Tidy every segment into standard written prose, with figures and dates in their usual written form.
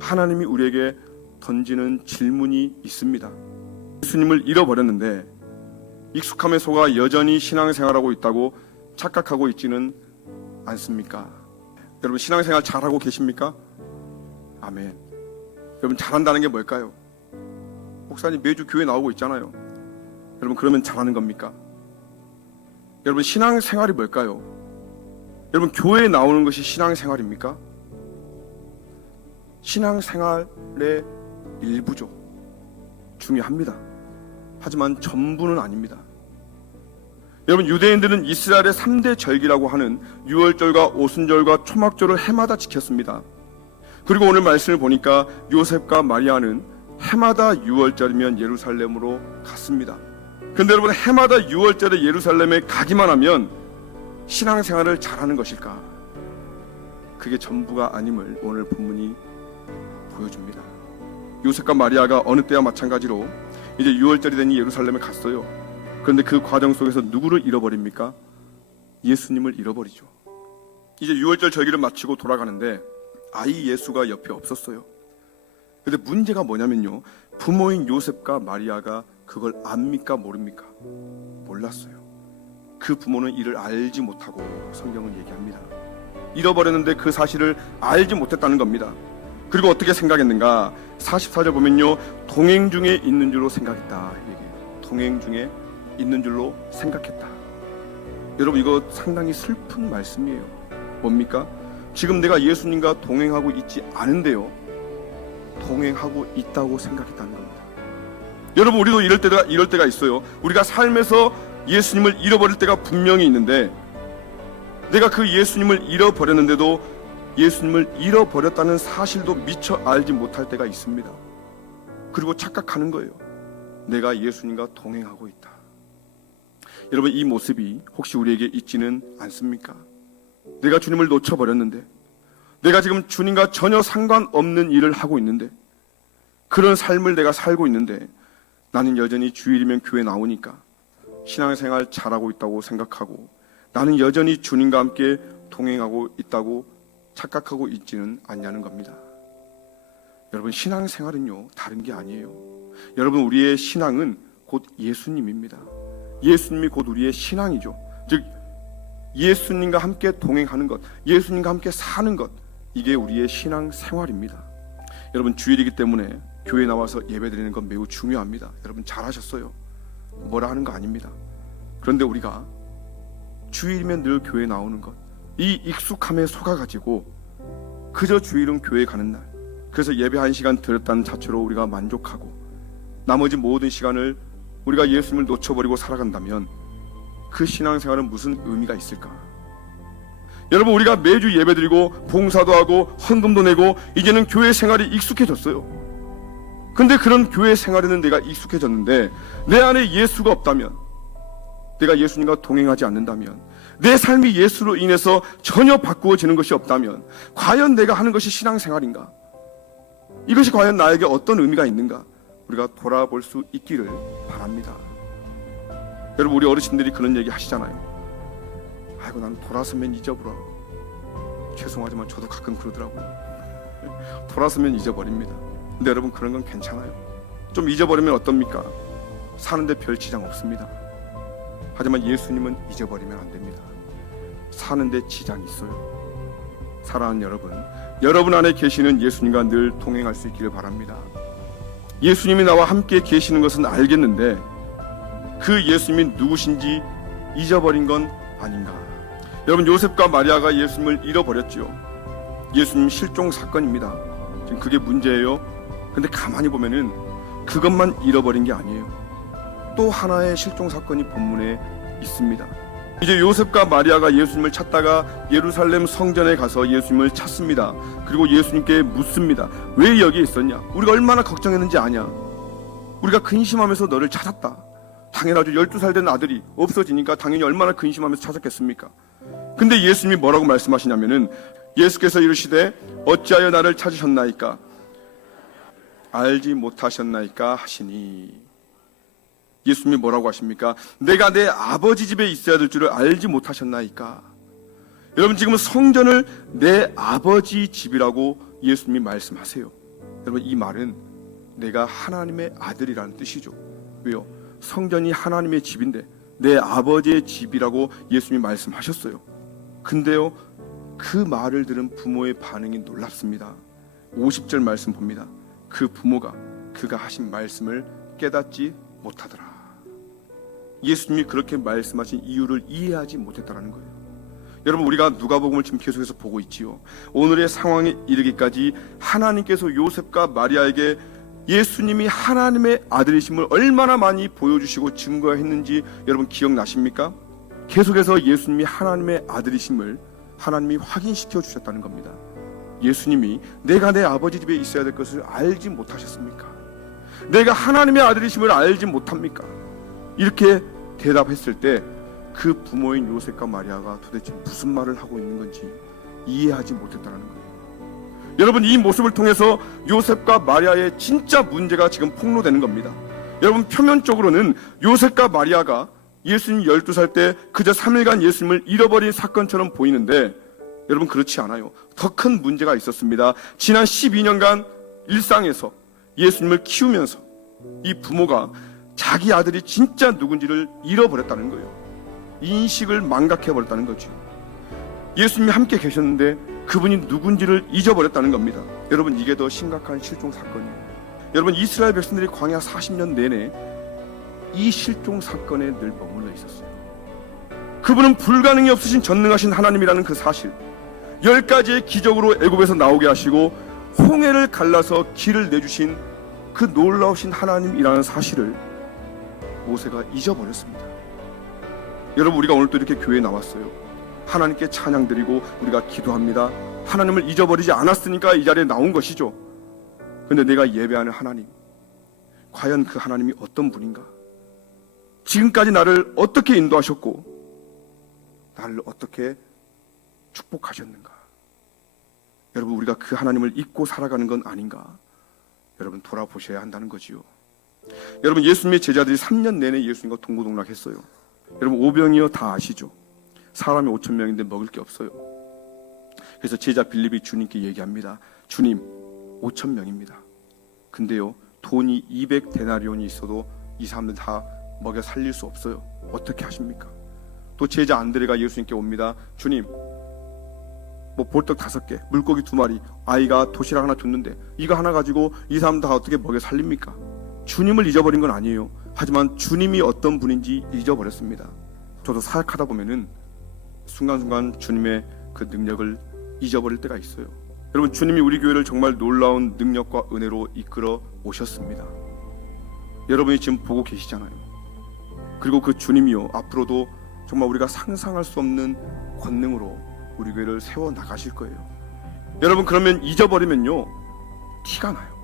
하나님이 우리에게 던지는 질문이 있습니다. 예수님을 잃어버렸는데 익숙함에 속아 여전히 신앙생활하고 있다고 착각하고 있지는 않습니까? 여러분, 신앙생활 잘하고 계십니까? 아멘. 여러분, 잘한다는 게 뭘까요? 목사님 매주 교회 나오고 있잖아요. 여러분, 그러면 잘하는 겁니까? 여러분, 신앙생활이 뭘까요? 여러분, 교회에 나오는 것이 신앙생활입니까? 신앙생활의 일부죠. 중요합니다. 하지만 전부는 아닙니다. 여러분, 유대인들은 이스라엘의 3대 절기라고 하는 유월절과 오순절과 초막절을 해마다 지켰습니다. 그리고 오늘 말씀을 보니까 요셉과 마리아는 해마다 유월절이면 예루살렘으로 갔습니다. 근데 여러분, 해마다 유월절에 예루살렘에 가기만 하면 신앙생활을 잘하는 것일까? 그게 전부가 아님을 오늘 본문이 보여줍니다. 요셉과 마리아가 어느 때와 마찬가지로 이제 유월절이 되니 예루살렘에 갔어요. 그런데 그 과정 속에서 누구를 잃어버립니까? 예수님을 잃어버리죠. 이제 유월절 절기를 마치고 돌아가는데 아이 예수가 옆에 없었어요. 근데 문제가 뭐냐면요, 부모인 요셉과 마리아가 그걸 압니까 모릅니까? 몰랐어요. 그 부모는 이를 알지 못하고 성경은 얘기합니다. 잃어버렸는데 그 사실을 알지 못했다는 겁니다. 그리고 어떻게 생각했는가? 44절 보면요, 동행 중에 있는 줄로 생각했다. 동행 중에 있는 줄로 생각했다. 여러분, 이거 상당히 슬픈 말씀이에요. 뭡니까? 지금 내가 예수님과 동행하고 있지 않은데요, 동행하고 있다고 생각했다는 겁니다. 여러분, 우리도 이럴 때가 있어요. 우리가 삶에서 예수님을 잃어버릴 때가 분명히 있는데, 내가 그 예수님을 잃어버렸는데도 예수님을 잃어버렸다는 사실도 미처 알지 못할 때가 있습니다. 그리고 착각하는 거예요. 내가 예수님과 동행하고 있다. 여러분, 이 모습이 혹시 우리에게 있지는 않습니까? 내가 주님을 놓쳐버렸는데, 내가 지금 주님과 전혀 상관없는 일을 하고 있는데, 그런 삶을 내가 살고 있는데, 나는 여전히 주일이면 교회 나오니까 신앙생활 잘하고 있다고 생각하고, 나는 여전히 주님과 함께 동행하고 있다고 착각하고 있지는 않냐는 겁니다. 여러분, 신앙생활은요, 다른 게 아니에요. 여러분, 우리의 신앙은 곧 예수님입니다. 예수님이 곧 우리의 신앙이죠. 즉, 예수님과 함께 동행하는 것, 예수님과 함께 사는 것, 이게 우리의 신앙생활입니다. 여러분, 주일이기 때문에 교회에 나와서 예배드리는 건 매우 중요합니다. 여러분, 잘하셨어요. 뭐라 하는 거 아닙니다. 그런데 우리가 주일이면 늘 교회에 나오는 것, 이 익숙함에 속아가지고 그저 주일은 교회에 가는 날, 그래서 예배 1시간 드렸다는 자체로 우리가 만족하고 나머지 모든 시간을 우리가 예수님을 놓쳐버리고 살아간다면 그 신앙생활은 무슨 의미가 있을까? 여러분, 우리가 매주 예배드리고 봉사도 하고 헌금도 내고 이제는 교회 생활이 익숙해졌어요. 근데 그런 교회 생활에는 내가 익숙해졌는데 내 안에 예수가 없다면, 내가 예수님과 동행하지 않는다면, 내 삶이 예수로 인해서 전혀 바꾸어지는 것이 없다면 과연 내가 하는 것이 신앙생활인가? 이것이 과연 나에게 어떤 의미가 있는가? 우리가 돌아볼 수 있기를 바랍니다. 여러분, 우리 어르신들이 그런 얘기 하시잖아요. 아이고, 난 돌아서면 잊어버려. 죄송하지만 저도 가끔 그러더라고요. 돌아서면 잊어버립니다. 근데 여러분, 그런 건 괜찮아요. 좀 잊어버리면 어떻습니까? 사는데 별 지장 없습니다. 하지만 예수님은 잊어버리면 안 됩니다. 사는데 지장이 있어요. 사랑하는 여러분, 여러분 안에 계시는 예수님과 늘 동행할 수 있기를 바랍니다. 예수님이 나와 함께 계시는 것은 알겠는데 그 예수님이 누구신지 잊어버린 건 아닌가? 여러분, 요셉과 마리아가 예수님을 잃어버렸죠. 예수님 실종 사건입니다. 지금 그게 문제예요. 근데 가만히 보면은 그것만 잃어버린 게 아니에요. 또 하나의 실종 사건이 본문에 있습니다. 이제 요셉과 마리아가 예수님을 찾다가 예루살렘 성전에 가서 예수님을 찾습니다. 그리고 예수님께 묻습니다. 왜 여기 있었냐? 우리가 얼마나 걱정했는지 아냐? 우리가 근심하면서 너를 찾았다. 당연하죠. 12살 된 아들이 없어지니까 당연히 얼마나 근심하면서 찾았겠습니까? 근데 예수님이 뭐라고 말씀하시냐면은, 예수께서 이르시되 어찌하여 나를 찾으셨나이까? 알지 못하셨나이까 하시니. 예수님이 뭐라고 하십니까? 내가 내 아버지 집에 있어야 될 줄을 알지 못하셨나이까? 여러분, 지금 성전을 내 아버지 집이라고 예수님이 말씀하세요. 여러분, 이 말은 내가 하나님의 아들이라는 뜻이죠. 왜요? 성전이 하나님의 집인데 내 아버지의 집이라고 예수님이 말씀하셨어요. 근데요, 그 말을 들은 부모의 반응이 놀랍습니다. 50절 말씀 봅니다. 그 부모가 그가 하신 말씀을 깨닫지 못하더라. 예수님이 그렇게 말씀하신 이유를 이해하지 못했다는 거예요. 여러분, 우리가 누가복음을 지금 계속해서 보고 있지요. 오늘의 상황에 이르기까지 하나님께서 요셉과 마리아에게 예수님이 하나님의 아들이심을 얼마나 많이 보여주시고 증거했는지 여러분 기억나십니까? 계속해서 예수님이 하나님의 아들이심을 하나님이 확인시켜 주셨다는 겁니다. 예수님이 내가 내 아버지 집에 있어야 될 것을 알지 못하셨습니까? 내가 하나님의 아들이심을 알지 못합니까? 이렇게 대답했을 때 그 부모인 요셉과 마리아가 도대체 무슨 말을 하고 있는 건지 이해하지 못했다는 거예요. 여러분, 이 모습을 통해서 요셉과 마리아의 진짜 문제가 지금 폭로되는 겁니다. 여러분, 표면적으로는 요셉과 마리아가 예수님 12살 때 그저 3일간 예수님을 잃어버린 사건처럼 보이는데 여러분, 그렇지 않아요. 더 큰 문제가 있었습니다. 지난 12년간 일상에서 예수님을 키우면서 이 부모가 자기 아들이 진짜 누군지를 잃어버렸다는 거예요. 인식을 망각해버렸다는 거죠. 예수님이 함께 계셨는데 그분이 누군지를 잊어버렸다는 겁니다. 여러분, 이게 더 심각한 실종 사건이에요. 여러분, 이스라엘 백성들이 광야 40년 내내 이 실종 사건에 늘 머물러 있었어요. 그분은 불가능이 없으신 전능하신 하나님이라는 그 사실, 10가지의 기적으로 애굽에서 나오게 하시고 홍해를 갈라서 길을 내주신 그 놀라우신 하나님이라는 사실을 모세가 잊어버렸습니다. 여러분, 우리가 오늘 또 이렇게 교회에 나왔어요. 하나님께 찬양드리고 우리가 기도합니다. 하나님을 잊어버리지 않았으니까 이 자리에 나온 것이죠. 그런데 내가 예배하는 하나님, 과연 그 하나님이 어떤 분인가? 지금까지 나를 어떻게 인도하셨고 나를 어떻게 축복하셨는가? 여러분, 우리가 그 하나님을 잊고 살아가는 건 아닌가? 여러분, 돌아보셔야 한다는 거지요. 여러분, 예수님의 제자들이 3년 내내 예수님과 동고동락했어요. 여러분, 오병이어 다 아시죠? 사람이 5,000명인데 먹을 게 없어요. 그래서 제자 빌립이 주님께 얘기합니다. 주님, 5,000명입니다. 근데요, 돈이 200데나리온이 있어도 이 사람들 다 먹여 살릴 수 없어요. 어떻게 하십니까? 또 제자 안드레가 예수님께 옵니다. 주님, 볼떡 5개, 물고기 2마리, 아이가 도시락 하나 줬는데 이거 하나 가지고 이 사람 다 어떻게 먹여 살립니까? 주님을 잊어버린 건 아니에요. 하지만 주님이 어떤 분인지 잊어버렸습니다. 저도 사역하다 보면은 순간순간 주님의 그 능력을 잊어버릴 때가 있어요. 여러분, 주님이 우리 교회를 정말 놀라운 능력과 은혜로 이끌어 오셨습니다. 여러분이 지금 보고 계시잖아요. 그리고 그 주님이요, 앞으로도 정말 우리가 상상할 수 없는 권능으로 우리 교회를 세워 나가실 거예요. 여러분, 그러면 잊어버리면요, 티가 나요.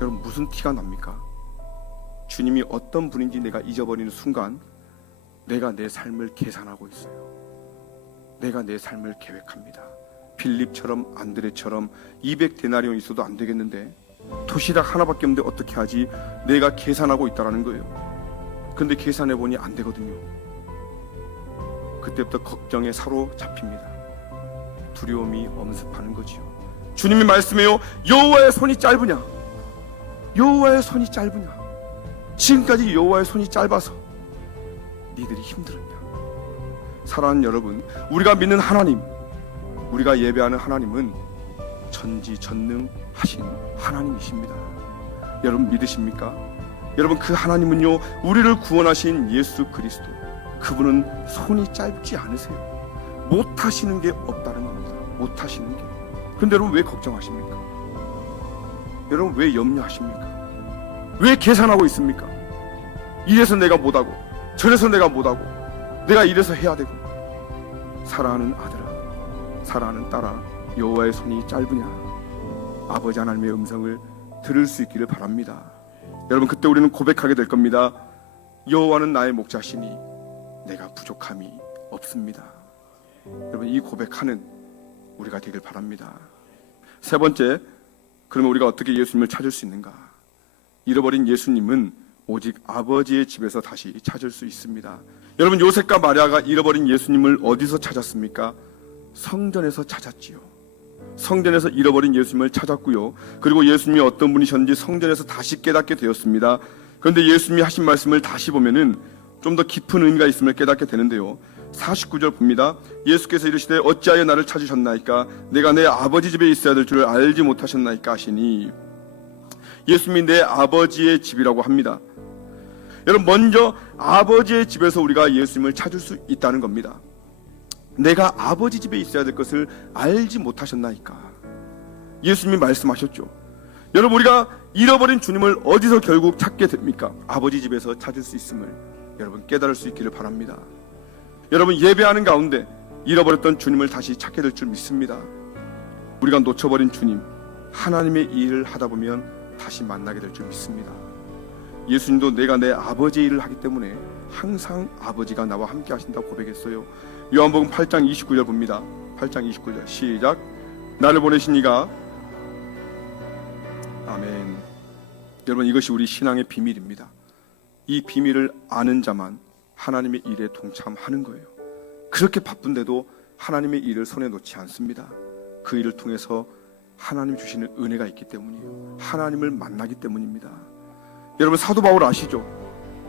여러분, 무슨 티가 납니까? 주님이 어떤 분인지 내가 잊어버리는 순간 내가 내 삶을 계산하고 있어요. 내가 내 삶을 계획합니다. 빌립처럼 안드레처럼 200데나리온 있어도 안 되겠는데 도시락 하나밖에 없는데 어떻게 하지? 내가 계산하고 있다라는 거예요. 근데 계산해보니 안 되거든요. 그때부터 걱정에 사로잡힙니다. 두려움이 엄습하는 거지요. 주님이 말씀해요. 여호와의 손이 짧으냐? 여호와의 손이 짧으냐? 지금까지 여호와의 손이 짧아서 니들이 힘들었냐? 사랑하는 여러분, 우리가 믿는 하나님, 우리가 예배하는 하나님은 전지전능하신 하나님이십니다. 여러분, 믿으십니까? 여러분, 그 하나님은요, 우리를 구원하신 예수 그리스도, 그분은 손이 짧지 않으세요. 못하시는 게 없다는 겁니다. 못하시는 게. 그런데 여러분, 왜 걱정하십니까? 여러분, 왜 염려하십니까? 왜 계산하고 있습니까? 이래서 내가 못하고 저래서 내가 못하고 내가 이래서 해야 되고. 사랑하는 아들아, 사랑하는 딸아, 여호와의 손이 짧으냐? 아버지 하나님의 음성을 들을 수 있기를 바랍니다. 여러분, 그때 우리는 고백하게 될 겁니다. 여호와는 나의 목자시니 내가 부족함이 없습니다. 여러분, 이 고백하는 우리가 되길 바랍니다. 세 번째, 그러면 우리가 어떻게 예수님을 찾을 수 있는가? 잃어버린 예수님은 오직 아버지의 집에서 다시 찾을 수 있습니다. 여러분, 요셉과 마리아가 잃어버린 예수님을 어디서 찾았습니까? 성전에서 찾았지요. 성전에서 잃어버린 예수님을 찾았고요. 그리고 예수님이 어떤 분이셨는지 성전에서 다시 깨닫게 되었습니다. 그런데 예수님이 하신 말씀을 다시 보면은 좀 더 깊은 의미가 있음을 깨닫게 되는데요. 49절 봅니다. 예수께서 이르시되 어찌하여 나를 찾으셨나이까? 내가 내 아버지 집에 있어야 될 줄을 알지 못하셨나이까 하시니, 예수님이 내 아버지의 집이라고 합니다. 여러분, 먼저 아버지의 집에서 우리가 예수님을 찾을 수 있다는 겁니다. 내가 아버지 집에 있어야 될 것을 알지 못하셨나이까? 예수님이 말씀하셨죠. 여러분, 우리가 잃어버린 주님을 어디서 결국 찾게 됩니까? 아버지 집에서 찾을 수 있음을 여러분 깨달을 수 있기를 바랍니다. 여러분, 예배하는 가운데 잃어버렸던 주님을 다시 찾게 될 줄 믿습니다. 우리가 놓쳐버린 주님, 하나님의 일을 하다 보면 다시 만나게 될 줄 믿습니다. 예수님도 내가 내 아버지의 일을 하기 때문에 항상 아버지가 나와 함께 하신다고 고백했어요. 요한복음 8장 29절 봅니다. 8장 29절 시작. 나를 보내신 이가, 아멘. 여러분, 이것이 우리 신앙의 비밀입니다. 이 비밀을 아는 자만 하나님의 일에 동참하는 거예요. 그렇게 바쁜데도 하나님의 일을 손에 놓지 않습니다. 그 일을 통해서 하나님 주시는 은혜가 있기 때문이에요. 하나님을 만나기 때문입니다. 여러분, 사도 바울 아시죠?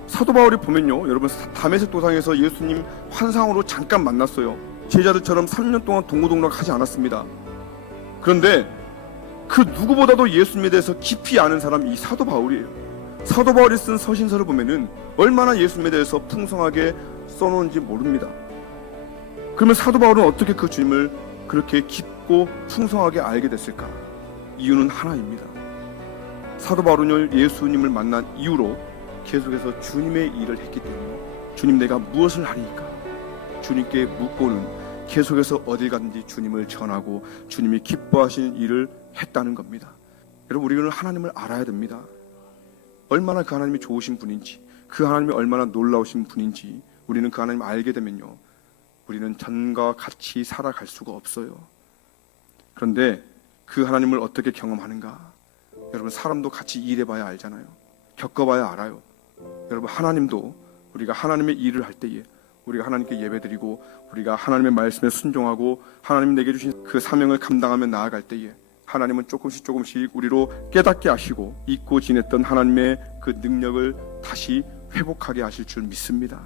사도 바울이 보면요, 여러분, 다메섹 도상에서 예수님 환상으로 잠깐 만났어요. 제자들처럼 3년 동안 동고동락하지 않았습니다. 그런데 그 누구보다도 예수님에 대해서 깊이 아는 사람이 이 사도 바울이에요. 사도 바울이 쓴 서신서를 보면은 얼마나 예수님에 대해서 풍성하게 써놓은지 모릅니다. 그러면 사도 바울은 어떻게 그 주님을 그렇게 깊고 풍성하게 알게 됐을까? 이유는 하나입니다. 사도 바울은 예수님을 만난 이후로 계속해서 주님의 일을 했기 때문에, 주님 내가 무엇을 하리까? 주님께 묻고는 계속해서 어딜 가든지 주님을 전하고 주님이 기뻐하시는 일을 했다는 겁니다. 여러분, 우리는 하나님을 알아야 됩니다. 얼마나 그 하나님이 좋으신 분인지, 그 하나님이 얼마나 놀라우신 분인지 우리는 그 하나님을 알게 되면요, 우리는 전과 같이 살아갈 수가 없어요. 그런데 그 하나님을 어떻게 경험하는가? 여러분, 사람도 같이 일해봐야 알잖아요. 겪어봐야 알아요. 여러분, 하나님도 우리가 하나님의 일을 할 때에 우리가 하나님께 예배드리고 우리가 하나님의 말씀에 순종하고 하나님 내게 주신 그 사명을 감당하며 나아갈 때에 하나님은 조금씩 우리로 깨닫게 하시고 잊고 지냈던 하나님의 그 능력을 다시 회복하게 하실 줄 믿습니다.